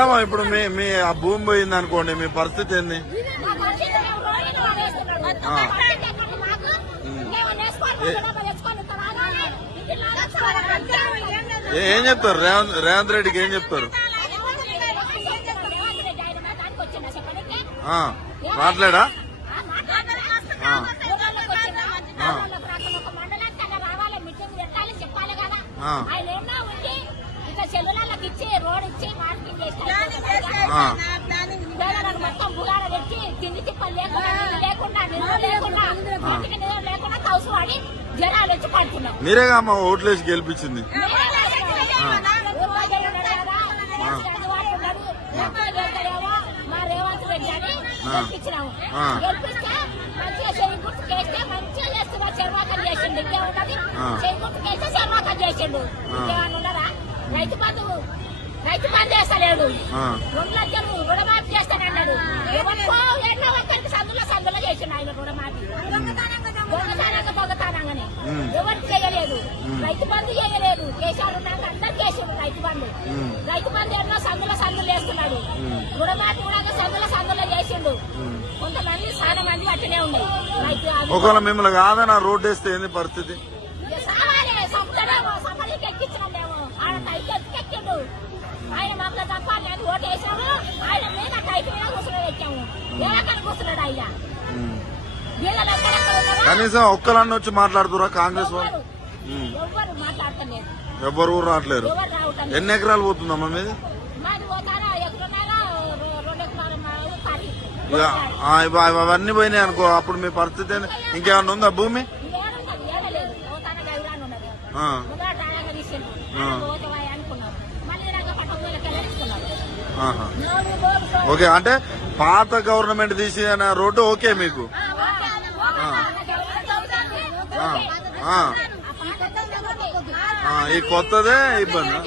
ఎట్లా ఇప్పుడు మీ ఆ భూమి పోయింది అనుకోండి, మీ పరిస్థితి ఏంది? ఏం చెప్తారు రేవంత్ రెడ్డికి? ఏం చెప్తారు? మాట్లాడా? మొత్తం బుగాడ తెచ్చి తిండి తిప్పలు లేకుండా కౌసు వాడి జనాలు వచ్చి పడుతున్నాం. మీరేగా అమ్మ ఓట్లేసి గెలిపించింది. మా రేవంత్ రెడ్డి అని గెలిపించినాము. గెలిపిస్తే మంచిగా చెయ్యి గుర్తు చేస్తే మంచిగా చేస్తున్నా. చర్మాకం చేసిండు, ఇంకేమున్నది? చెయ్యి గుర్తు చేస్తే చర్మాకం చేసిండు. ఇంకేమన్నా ఉన్నారా? రైతు బంద్ చేస్తలేడు. 2 లక్షలు రుణమాఫీ చేస్తానన్నాడు. ఎవరికో ఎన్నో ఒక్కరికి సందులో చేసిండు ఆయన రుణమాఫీ. దొంగతానంగానే ఎవరికి చేయలేదు. రైతు బంధు చేయలేదు. కేసీఆర్ నాకు అందరు చేసిండు రైతు బంధు. రైతు బంధు ఎన్నో సందులు వేస్తున్నాడు. రుణమాఫీ కూడా సందులో చేసిండు. కొంతమంది చాలా మంది అట్టనే ఉన్నాయి. ఒకవేళ మిమ్మల్ని కాదన్నా రోడ్డు వేస్తే ఏంది పరిస్థితి? సభలకి ఎక్కించినాడేమో. ఆడ టైకి ఎక్కిండు. ఆయన మమ్మల్ని తప్ప నేను ఓటు వేసాము. ఆయన మీద టైకి మీద కూర్చుని ఎక్కాము. ఎక్కడ కూర్చున్నాడు ఆయన? కనీసం ఒక్కలన్న వచ్చి మాట్లాడుతురా కాంగ్రెస్ వాళ్ళు? ఎవ్వరు మాట్లాడతలేదు. ఎవ్వరు ఊరు రావట్లేరు. ఎన్ని ఎకరాలు పోతుందమ్మా మీది? మాది పోతారా? ఎకరున్నారా? 2 అవన్నీ ఎకరాలు పోయినాయి అనుకో, అప్పుడు మీ పరిస్థితి ఏంది? ఇంకేమన్నా ఉందా భూమి? ఓకే, అంటే పాత గవర్నమెంట్ తీసిన రోడ్డు ఓకే మీకు? ఈ కొత్తదే ఇబ్బంది.